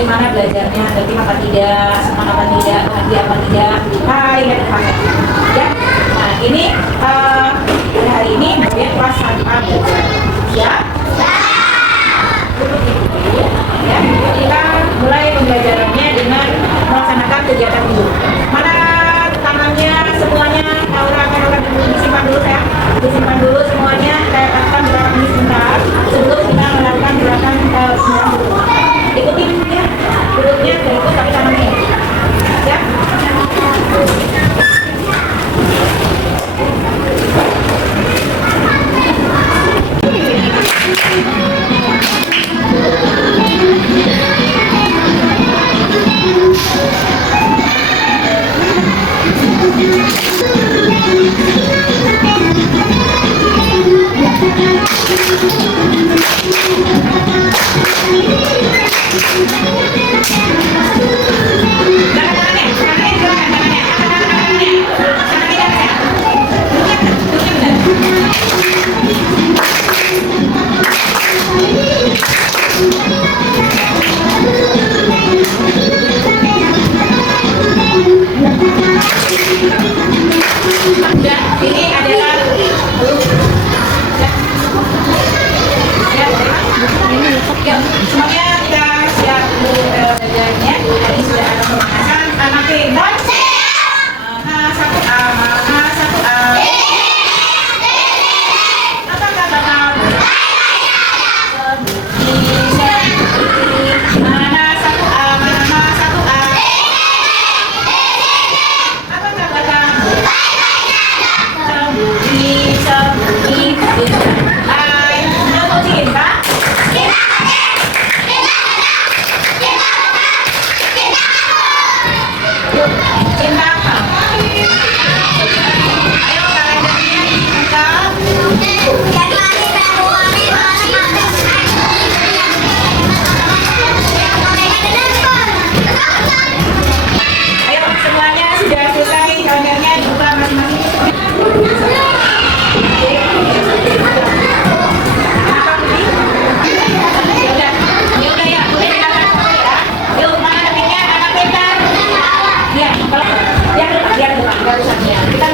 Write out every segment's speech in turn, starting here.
bagaimana belajarnya, tertib apa tidak, semangat apa tidak, mengerti apa tidak. Hai, ya. Nah, ini hari ini kemudian kelas 1A belajar. Ya. Ya, kita mulai pembelajarannya dengan melaksanakan kegiatan dulu. Mana tangannya semuanya? Orang disimpan dulu ya. Disimpan dulu semuanya. Saya akan gerakan ini sebentar sebelum kita melakukan gerakan sembilan dulu. Ikuti ya. Duduknya berikut tapi tangannya. Ya. Ini adalah semuanya kita siap belajarnya. Tadi sudah ada pemanasan. Anak pintar. H1A, H1A. Apa kata kamu? Mana 1A, mana 1A. Apa kata kamu? Sembunyi. Hai, jatuh cinta. Cinta apa? Ayo kalendernya dibuka. Ayo semuanya sudah selesai, kalendernya dibuka masing-masing.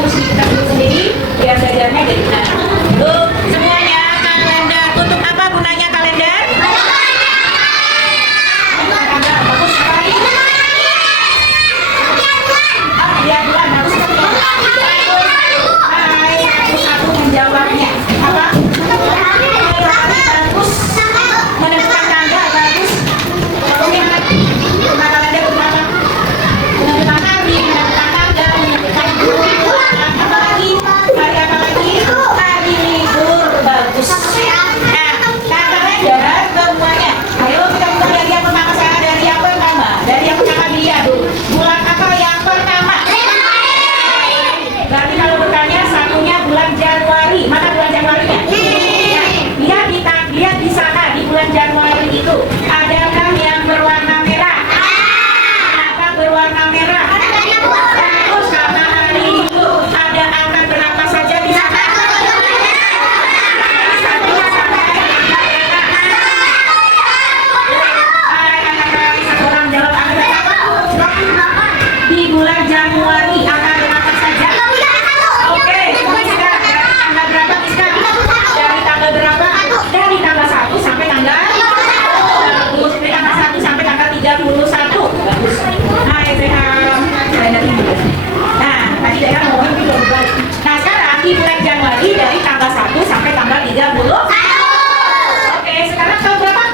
Kita dulu sendiri biar belajarnya jadi benar. Tuh semuanya kalender. Untuk apa gunanya kalender? Bagus sekali. Biar bulan bagus sekali. Hai, aku menjawabnya. Apa? Bagus. Menentukan tanggal bagus. Menentukan kalender berapa? Menentukan hari, menentukan tanggal, menentukan apa lagi? Hari apa lagi? Hari libur bagus. Nah, kalender semuanya. Ayo kita buka dari yang pertama. Saya dari yang pertama. Dari yang pertama dia dulu. Bulan apa yang pertama? Berarti kalau bertanya satunya bulan Januari. Mana bulan Januarinya? Lihat di sana di bulan Januari itu adakah yang berwarna merah? Kenapa berwarna merah? Terus sama hari itu ada angka berapa saja di sana? Satunya sama satu orang jawab angka berapa? Di bulan Januari angka berapa saja? Oke, Miska, tanggal berapa Miska? Dari tanggal berapa? Dari tanggal 1 sampai tanggal bagus. Dari tanggal 1 sampai tanggal 31. Bagus. Hai Zeham. Nah, tadi Zeham ngomong belum balik. Nah, sekarang di bulan Januari dari tanggal 1 sampai tanggal 30. Oke, sekarang tahun berapa?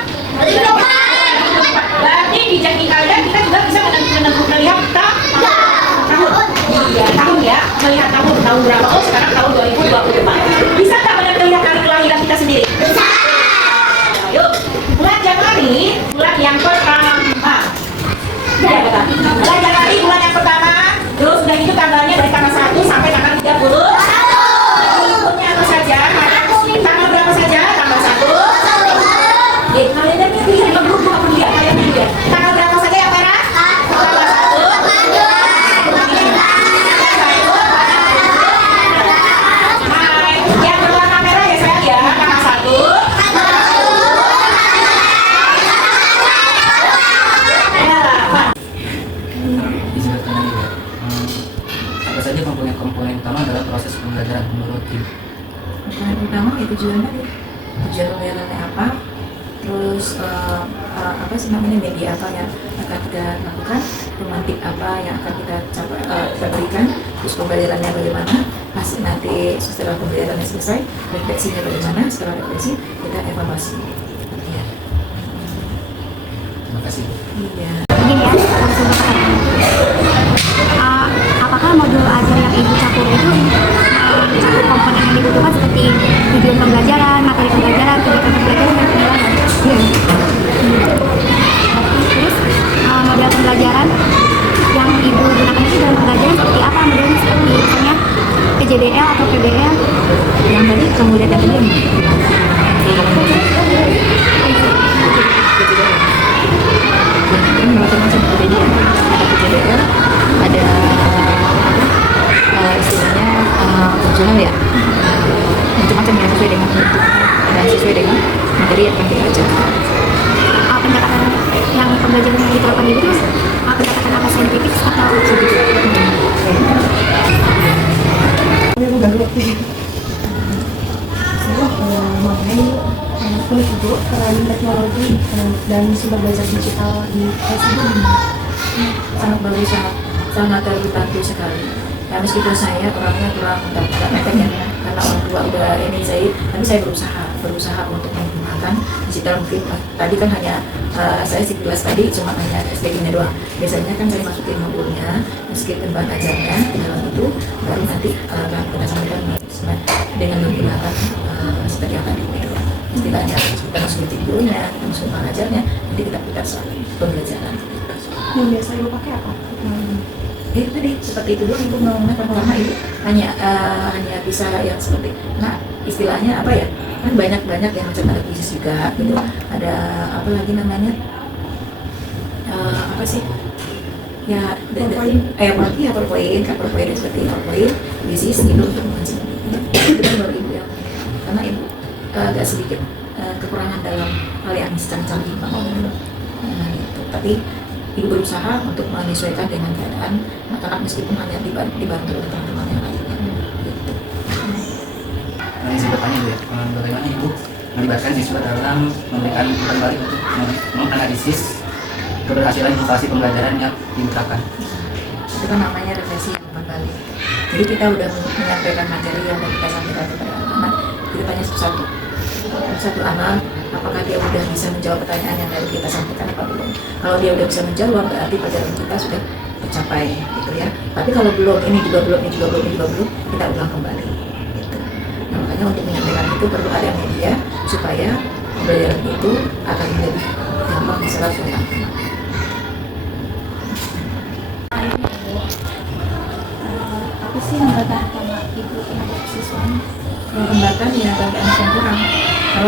Berarti di jaki kalender kita juga bisa melihat tahun. Iya, tahun ya. Melihat tahun berapa? Oh, sekarang tahun 2024. Bisa nggak melihat hari kelahiran kita sendiri? Bisa. Yuk, bulan Januari, bulan yang pertama. Ya, betul. Bulan Januari, bulan yang pertama. Terus udah itu tanggalnya dari tanggal 1 sampai tanggal 30. Berikutnya apa saja? Tanggal berapa saja? Tanggal 1. Kalendernya bisa dibuka dia kayak dia. Tanggal berapa saja yang merah? Tanggal 1. Yang berwarna merah ya saya ya. Tanggal 1. Yang utama ya tujuan pembelajarannya apa, terus apa sih namanya, media apa yang akan kita lakukan, romantik apa yang akan kita kita berikan, terus pembelajarannya bagaimana, hasil nanti setelah pembelajarannya selesai, refleksinya bagaimana, setelah refleksi kita evaluasi. Ya. Terima kasih. Iya. Begini ya, langsung ke pertanyaan. Apakah modul ajar yang Ibu cakup itu mencakup komponen yang dibutuhkan seperti tujuan pembelajaran, materi pembelajaran, kegiatan pembelajaran, dan penilaian? Terus model pembelajaran yang Ibu gunakan itu dalam pembelajaran seperti apa? Modelnya seperti misalnya PJDL atau PBL? Yang tadi kamu lihat yang tadi macam-macam kejadian, ada kejadian, ada istilahnya jurnal ya, macam-macam yang sesuai dengan itu dan sesuai dengan materi yang akan kita ajarkan. Pendekatan yang pembelajaran yang diterapkan itu pendekatan apa, saintifik atau mengenai kulit ibu peran teknologi dan sumber belajar digital di Facebook Sangat bagus, sangat terbantu sekali. Ya, meskipun saya orangnya kurang mepet ya, karena orang tua udah ini tapi saya berusaha untuk menggunakan digital. Mungkin tadi kan hanya saya di kelas tadi cuma hanya SPG-nya doang. Biasanya kan saya masukin modulnya, meskipun bahan ajarnya di dalam itu, baru nanti akan kita sampaikan dengan menggunakan seperti yang tadi itu. Istilahnya kita masukin videonya, kita masukin bahan ajarnya, nanti kita putar pembelajaran. yang biasa ibu pakai apa? Tadi seperti itu doang ibu ngomongnya, karena itu hanya bisa yang seperti, nah istilahnya apa ya, kan banyak yang macam ada bisnis juga gitu, ada apa lagi namanya, apa sih ya, PowerPoint seperti PowerPoint bisnis itu untuk mengajar itu kan baru ibu yang, karena ibu agak sedikit kekurangan dalam hal yang canggih banget gitu. Nah, itu tapi ibu berusaha untuk menyesuaikan dengan keadaan anak-anak meskipun hanya dibantu oleh teman-teman yang lainnya. Gitu. Nah, yang saya bertanya ya, bagaimana ibu melibatkan siswa dalam memberikan kembali untuk menganalisis keberhasilan inovasi pembelajaran yang diterapkan? Itu kan namanya refleksi yang kembali. Jadi kita udah menyampaikan materi yang kita sampaikan kepada anak-anak, kita tanya satu anak, apakah dia udah bisa menjawab pertanyaan yang tadi kita sampaikan apa belum. Kalau dia udah bisa menjawab, berarti pelajaran kita sudah tercapai gitu ya. Tapi kalau belum, ini juga belum, kita ulang kembali gitu. Nah, makanya untuk menyampaikan itu perlu ada media supaya pembelajaran itu akan lebih gampang diserap oleh anak-anak. apa sih hambatan utama Ibu untuk siswanya? Hambatan ya bagi anak yang kurang,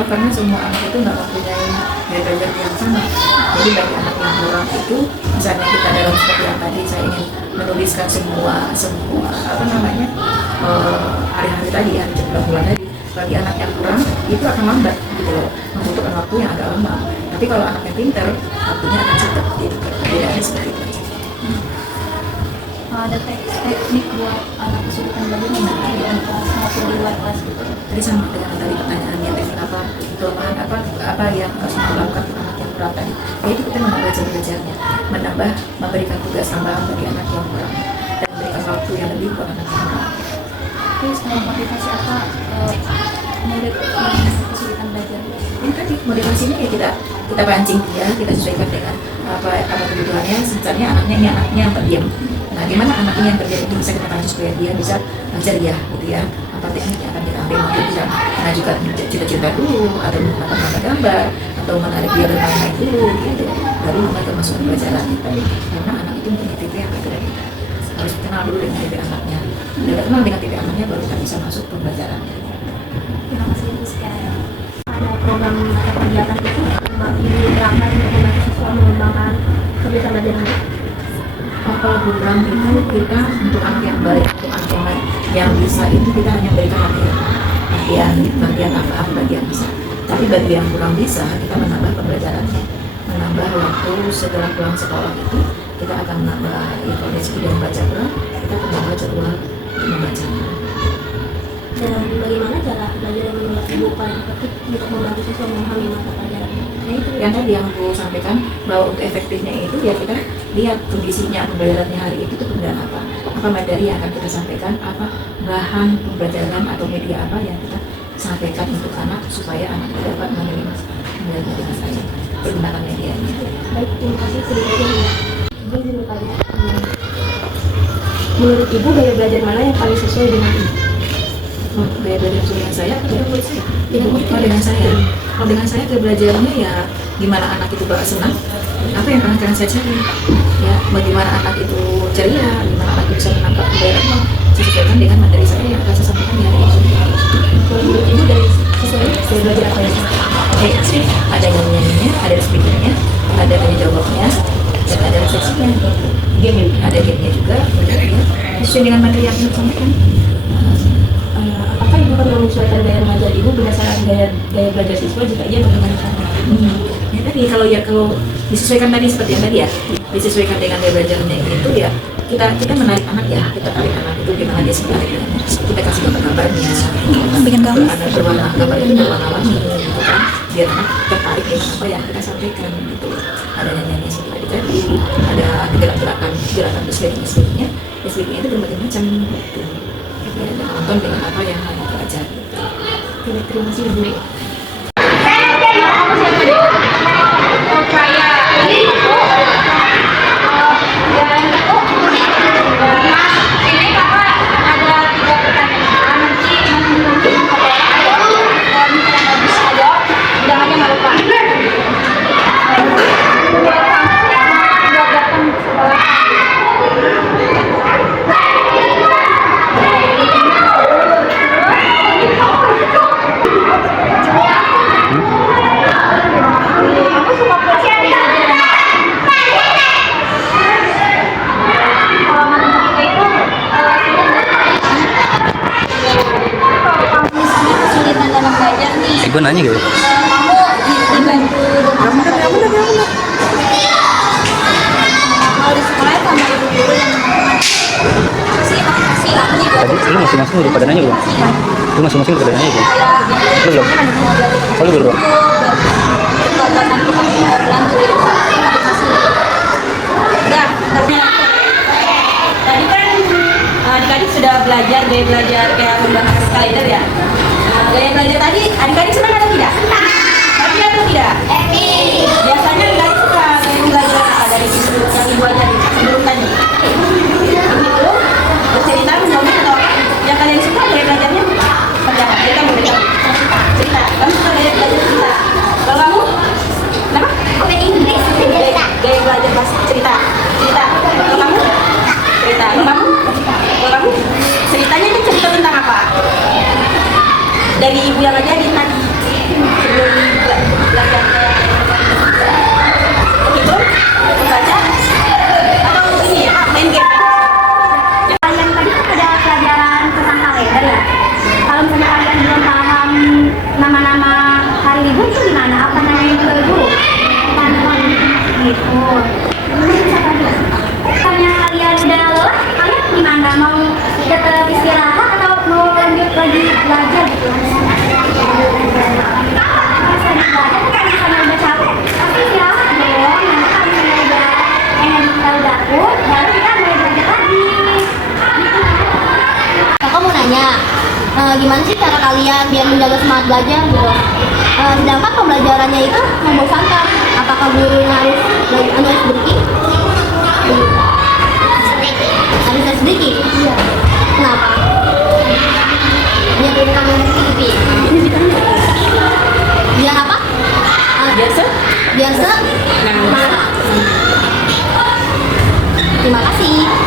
karena semua anak itu nggak mempunyai derajat yang sama. Jadi bagi anak yang kurang itu, misalnya kita dalam seperti yang tadi saya ingin menuliskan semua apa namanya hari-hari tadi ya, bulan tadi, bagi anak yang kurang itu akan lambat gitu loh, membutuhkan waktu yang agak lama. Tapi kalau anak yang pintar, waktunya akan cepat gitu. Bedanya seperti itu. Ada teknik buat anak kesulitan belajar di dalam kelas maupun di luar kelas gitu? Tadi sama dengan tadi pertanyaannya, teknik apa, kelemahan apa yang harus dilakukan untuk anak yang kurang tadi. Yaitu kita menambah jam belajarnya, memberikan tugas tambahan bagi anak yang kurang, dan memberikan waktu yang lebih buat anak yang kurang. Terus motivasi apa murid yang kesulitan belajar? Ini tadi motivasinya ya kita pancing dia, kita sesuaikan dengan apa kebutuhannya. Misalnya anaknya yang terdiam. Nah, gimana anak ini yang terdiam itu bisa kita pancing supaya dia bisa belajar ya, gitu ya. Apa teknik yang akan kita ambil, mungkin bisa mengajukan cita-cita dulu, atau menggunakan gambar, atau menarik dia bermain dulu, gitu. Baru kita masuk ke pelajaran kita. Karena anak itu punya tipe yang berbeda. Harus kenal dulu dengan tipe anaknya. Udah kenal dengan tipe anaknya, baru kita bisa masuk ke pembelajarannya. Terima kasih Ibu sekalian. Ada program atau kegiatan itu diterapkan untuk membantu siswa mengembangkan kebiasaan belajar mereka. Kalau program itu kita untuk anak yang baik, untuk anak yang bisa itu kita hanya berikan bagian apa bagian bisa. Tapi bagi yang kurang bisa, kita menambah pembelajarannya, menambah waktu setelah pulang sekolah itu kita akan menambah informasi dan baca Quran, kita menambah jadwal untuk membacanya. Dan bagaimana cara ibu paling efektif untuk membantu siswa memahami mata pelajaran? Nah itu Yang tadi yang aku sampaikan bahwa untuk efektifnya itu ya kita lihat kondisinya pembelajarannya hari itu pembelajaran apa materi yang akan kita sampaikan, apa bahan pembelajaran atau media apa yang kita sampaikan untuk anak supaya anak dapat menerima pembelajaran dengan saya pergunakan medianya. baik, terima kasih sudah belajar. Ibu izin bertanya. Menurut ibu gaya belajar mana yang paling sesuai dengan ibu? Gaya belajar dengan saya atau tidak boleh saya? Dengan saya. Kalau dengan saya gaya belajarnya ya gimana anak itu bakal senang, apa yang akan saya cari, ya bagaimana anak itu ceria, gimana anak itu bisa menangkap pembelajaran sesuaikan dengan materi saya yang akan saya sampaikan di hari itu. Kalau menurut ibu dari siswanya gaya belajar apa yang Kayak sih ada nyanyinya, ada speakernya, ada tanya jawabnya, dan ada refleksinya. Ada game-nya juga, sesuai dengan materi yang kita sampaikan. apakah ibu pernah menyesuaikan gaya remaja ibu berdasarkan gaya belajar siswa jika iya bagaimana caranya? Ya tadi kalau disesuaikan tadi seperti yang tadi ya, disesuaikan dengan gaya belajarnya itu ya kita menarik anak ya, kita tarik anak itu gimana dia sebenarnya, kita kasih gambar-gambarnya, bikin kamu ada berwarna gambar itu berwarna-warni gitu kan, biar anak tertarik dengan apa yang kita sampaikan gitu. Ada nyanyiannya seperti tadi, ada gerakan speakingnya itu berbagai macam gitu. Ya, dan nonton dengan apa yang kita ajar. Terima kasih ibu. Ibu nanya gitu. Tadi lu masing-masing udah pada nanya belum? Lu masing-masing udah pada nanya belum? Lu belum? Oh, lu belum? Tadi kan adik-adik sudah belajar gaya belajar kayak membahas kalender ya. Gaya belajar tadi adik-adik senang atau tidak? Happy atau tidak? Happy. Biasanya adik-adik suka gaya belajar apa dari sisi yang ibu ajarin sebelum tadi? Itu bercerita, menjawabnya atau apa? Yang kalian suka gaya belajarnya? Pendapat kita memberikan cerita. Kamu suka gaya belajar cerita? Kalau kamu? Kenapa? Inggris cerita. Gaya belajar bahasa cerita. Kalau kamu? Cerita. Kalau kamu? Ceritanya itu cerita tentang apa? Dari ibu yang ngajarin tadi sebelum belajar itu membaca atau ini ya main game. Kalian tadi kan ada pelajaran tentang kalender ya. Kalau misalnya kalian belum paham nama-nama hari libur itu gimana? Apa nanyain ke guru? Gitu. Misalnya kalian udah lelah, kalian gimana? Mau tetap istirahat atau mau lanjut lagi belajar gitu? Misalnya udah capek, tapi istirahat dong. Nanti kalau misalnya udah energi kita udah full, baru kita mulai belajar lagi. Kakak mau nanya, gimana sih cara kalian biar menjaga semangat belajar gitu? Sedangkan pembelajarannya itu membosankan. Apakah gurunya harus berhenti? Harus sedikit? Iya. Kenapa? Biar kamu berhenti. Biar apa? Biar se. Terima kasih.